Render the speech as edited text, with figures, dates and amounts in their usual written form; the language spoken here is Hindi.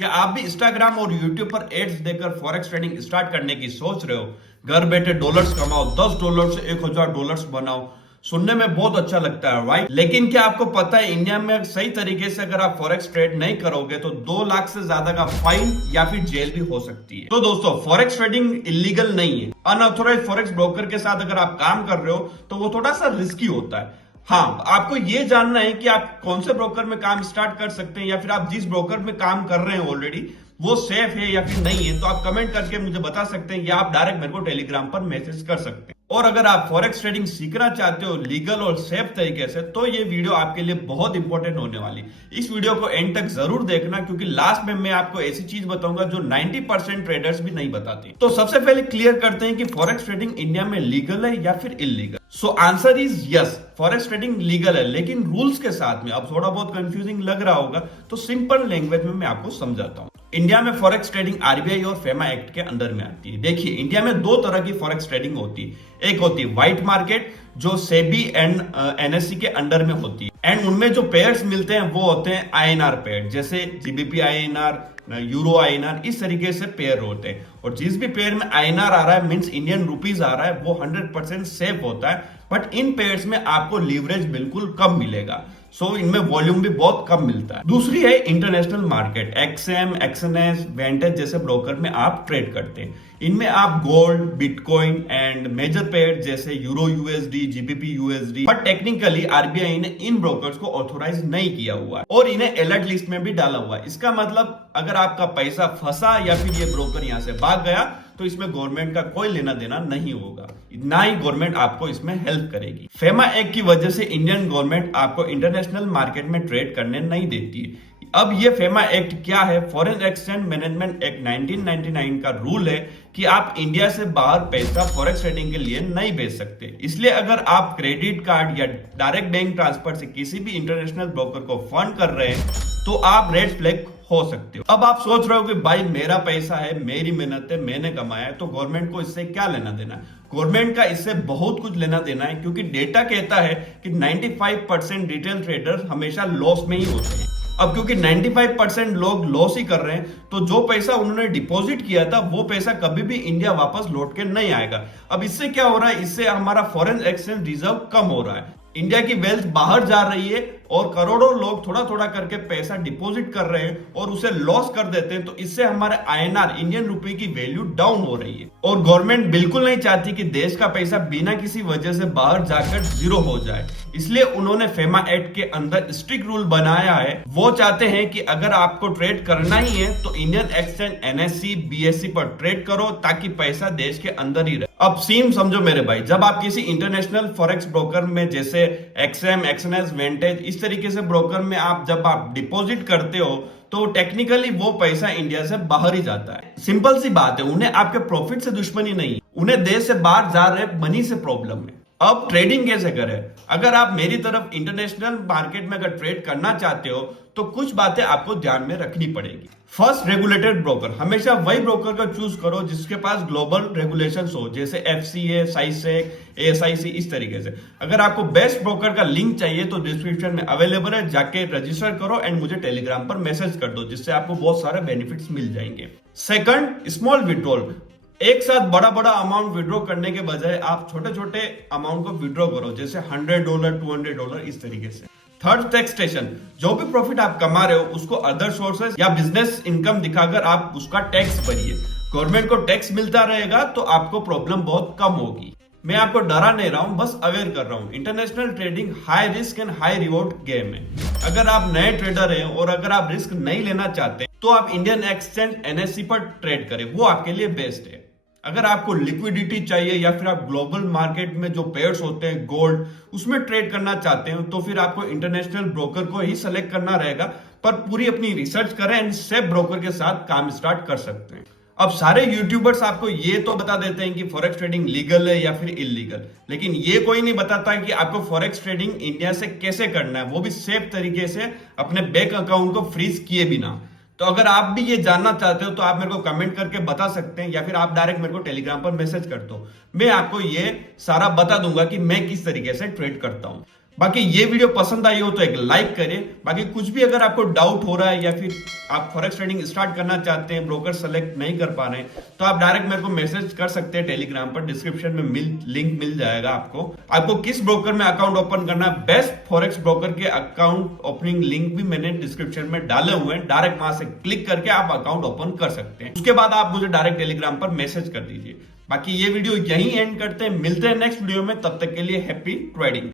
क्या आप भी इंस्टाग्राम और यूट्यूब पर एड्स देकर फॉरेक्स ट्रेडिंग स्टार्ट करने की सोच रहे हो? घर बैठे डॉलर्स कमाओ, $10 से $1000 बनाओ। सुनने में बहुत अच्छा लगता है, राइट? लेकिन क्या आपको पता है इंडिया में सही तरीके से अगर आप फॉरेक्स ट्रेड नहीं करोगे तो 2 लाख से ज्यादा का फाइन या फिर जेल भी हो सकती है। तो दोस्तों, फॉरेक्स ट्रेडिंग इलीगल नहीं है। अनऑथोराइज फॉरेक्स ब्रोकर के साथ अगर आप काम कर रहे हो तो वो थोड़ा सा रिस्की होता है। हाँ, आपको ये जानना है कि आप कौन से ब्रोकर में काम स्टार्ट कर सकते हैं या फिर आप जिस ब्रोकर में काम कर रहे हैं ऑलरेडी वो सेफ है या फिर नहीं है, तो आप कमेंट करके मुझे बता सकते हैं या आप डायरेक्ट मेरे को टेलीग्राम पर मैसेज कर सकते हैं। और अगर आप फॉरेक्स ट्रेडिंग सीखना चाहते हो लीगल और सेफ तरीके से, तो ये वीडियो आपके लिए बहुत इंपॉर्टेंट होने वाली। इस वीडियो को एंड तक जरूर देखना, क्योंकि लास्ट में मैं आपको ऐसी चीज बताऊंगा जो 90% ट्रेडर्स भी नहीं बताते। तो सबसे पहले क्लियर करते हैं कि फॉरेक्स ट्रेडिंग इंडिया में लीगल है या फिर illegal. So answer is yes, forex trading legal है, लेकिन रूल्स के साथ में। अब थोड़ा बहुत कंफ्यूजिंग लग रहा होगा तो सिंपल लैंग्वेज में मैं आपको समझाता हूँ। इंडिया में फॉरेक्स ट्रेडिंग आरबीआई और फेमा एक्ट के अंडर में आती है। देखिए, इंडिया में 2 तरह की फॉरेक्स ट्रेडिंग होती है। एक होती है व्हाइट मार्केट, जो सेबी एंड एनएससी के अंडर में होती है, एंड उनमें जो पेयर्स मिलते हैं वो होते हैं आईएनआर पेयर, जैसे जीबीपी आईएनआर, यूरो आईएनआर, इस तरीके से पेयर होते हैं। और जिस भी पेयर में आईएनआर आ रहा है, मींस इंडियन रुपीज आ रहा है, वो 100% सेफ होता है। बट इन पेयर्स में आपको लीवरेज बिल्कुल कम मिलेगा। सो इनमें वॉल्यूम भी बहुत कम मिलता है। दूसरी है international market, XM, XNS, Vantage जैसे ब्रोकर में आप ट्रेड करते हैं। इनमें आप gold, bitcoin and major pair जैसे Euro USD, GBP USD, but technically RBI ने इन ब्रोकर्स को ऑथोराइज नहीं किया हुआ है और इन्हें अलर्ट लिस्ट में भी डाला हुआ है। इसका मतलब अगर आपका पैसा फंसा या फिर ये ब्रोकर यहां से भाग गया तो इसमें गवर्नमेंट का कोई लेना देना नहीं होगा, ना ही गवर्नमेंट आपको इसमें हेल्प करेगी। फेमा एक्ट की वजह से इंडियन गवर्नमेंट आपको इंटरनेशनल मार्केट में ट्रेड करने नहीं देती है। अब ये फेमा एक्ट क्या है? फॉरेन एक्सचेंज मैनेजमेंट एक्ट 1999 का रूल है कि आप इंडिया से बाहर पैसा फॉरेक्स ट्रेडिंग के लिए नहीं भेज सकते। इसलिए अगर आप क्रेडिट कार्ड या डायरेक्ट बैंक ट्रांसफर से किसी भी इंटरनेशनल ब्रोकर को फंड कर रहे हैं तो आप रेड फ्लैग हो सकते हो। अब आप सोच रहे हो कि भाई मेरा पैसा है, मेरी मेहनत है, मैंने कमाया है, तो गवर्नमेंट को इससे क्या लेना देना है? गवर्नमेंट का इससे बहुत कुछ लेना देना है, क्योंकि डेटा कहता है कि 95% रिटेल ट्रेडर्स हमेशा लॉस में ही होते हैं। अब क्योंकि 95% लोग लॉस ही कर रहे हैं, तो जो पैसा उन्होंने डिपॉजिट किया था वो पैसा कभी भी इंडिया वापस लौट के नहीं आएगा। अब इससे क्या हो रहा है? इससे हमारा फॉरेन एक्सचेंज रिजर्व कम हो रहा है, इंडिया की वेल्थ बाहर जा रही है और करोड़ों लोग थोड़ा थोड़ा करके पैसा डिपॉजिट कर रहे हैं और उसे लॉस कर देते हैं। तो इससे हमारे आईएनआर, इंडियन रुपए की वैल्यू डाउन हो रही है और गवर्नमेंट बिल्कुल नहीं चाहती कि देश का पैसा बिना किसी वजह से बाहर जाकर जीरो हो जाए। इसलिए उन्होंने फेमा एक्ट के अंदर स्ट्रिक्ट रूल बनाया है। वो चाहते हैं कि अगर आपको ट्रेड करना ही है तो इंडियन एक्सचेंज, एनएससी, बीएससी पर ट्रेड करो, ताकि पैसा देश के अंदर ही रहे। अब सीन समझो मेरे भाई, जब आप किसी इंटरनेशनल फॉरेक्स ब्रोकर में जैसे एक्सएम, एक्सएनएस, वेंटेज, इस तरीके से ब्रोकर में जब आप डिपॉजिट करते हो तो टेक्निकली वो पैसा इंडिया से बाहर ही जाता है। सिंपल सी बात है, उन्हें आपके प्रॉफिट से दुश्मनी नहीं, उन्हें देश से बाहर जा रहे मनी से प्रॉब्लम है। अब ट्रेडिंग कैसे करें? अगर आप मेरी तरफ इंटरनेशनल मार्केट में अगर ट्रेड करना चाहते हो तो कुछ बातें आपको ध्यान में रखनी पड़ेगी। First, regulated broker. हमेशा वही ब्रोकर का चूज करो जिसके पास ग्लोबल रेगुलेशंस हो, जैसे एफसीए, साइसेक, एएसआईसी, इस तरीके से। अगर आपको बेस्ट ब्रोकर का लिंक चाहिए तो डिस्क्रिप्शन में अवेलेबल है, जाके रजिस्टर करो एंड मुझे टेलीग्राम पर मैसेज कर दो, जिससे आपको बहुत सारे बेनिफिट्स मिल जाएंगे। Second, small withdrawal. एक साथ बड़ा बड़ा अमाउंट विड्रॉ करने के बजाय आप छोटे छोटे अमाउंट को विड्रॉ करो, जैसे $100, $200, इस तरीके से। Third, taxation. जो भी प्रॉफिट आप कमा रहे हो उसको अदर सोर्सेस या बिजनेस इनकम दिखाकर आप उसका टैक्स भरिए। गवर्नमेंट को टैक्स मिलता रहेगा तो आपको प्रॉब्लम बहुत कम होगी। मैं आपको डरा नहीं रहा हूं, बस अवेयर कर रहा हूं। International trading high risk and high reward game है। अगर आप नए ट्रेडर हैं और अगर आप रिस्क नहीं लेना चाहते तो आप इंडियन एक्सचेंज, एनएससी पर ट्रेड करें, वो आपके लिए बेस्ट है। अगर आपको लिक्विडिटी चाहिए या फिर आप ग्लोबल मार्केट में जो पेयर्स होते हैं गोल्ड, उसमें ट्रेड करना चाहते हो तो फिर आपको इंटरनेशनल ब्रोकर को ही सेलेक्ट करना रहेगा। पर पूरी अपनी रिसर्च करें एंड सेफ ब्रोकर के साथ काम स्टार्ट कर सकते हैं। अब सारे यूट्यूबर्स आपको ये तो बता देते हैं कि फॉरेक्स ट्रेडिंग लीगल है या फिर इलीगल, लेकिन ये कोई नहीं बताता कि आपको फॉरेक्स ट्रेडिंग इंडिया से कैसे करना है, वो भी सेफ तरीके से, अपने बैंक अकाउंट को फ्रीज किए बिना। तो अगर आप भी ये जानना चाहते हो तो आप मेरे को कमेंट करके बता सकते हैं या फिर आप डायरेक्ट मेरे को टेलीग्राम पर मैसेज कर दो। मैं आपको ये सारा बता दूंगा कि मैं किस तरीके से ट्रेड करता हूं। बाकी ये वीडियो पसंद आई हो तो एक लाइक करें। बाकी कुछ भी अगर आपको डाउट हो रहा है या फिर आप फॉरेक्स ट्रेडिंग स्टार्ट करना चाहते हैं, ब्रोकर सेलेक्ट नहीं कर पा रहे हैं, तो आप डायरेक्ट मेरे को मैसेज कर सकते हैं टेलीग्राम पर। डिस्क्रिप्शन में लिंक मिल जाएगा आपको किस ब्रोकर में अकाउंट ओपन करना है। बेस्ट फॉरेक्स ब्रोकर के अकाउंट ओपनिंग लिंक भी मैंने डिस्क्रिप्शन में डाले हुए हैं, डायरेक्ट वहां से क्लिक करके आप अकाउंट ओपन कर सकते हैं। उसके बाद आप मुझे डायरेक्ट टेलीग्राम पर मैसेज कर दीजिए। बाकी ये वीडियो यहीं एंड करते हैं, मिलते हैं नेक्स्ट वीडियो में, तब तक के लिए हैप्पी ट्रेडिंग।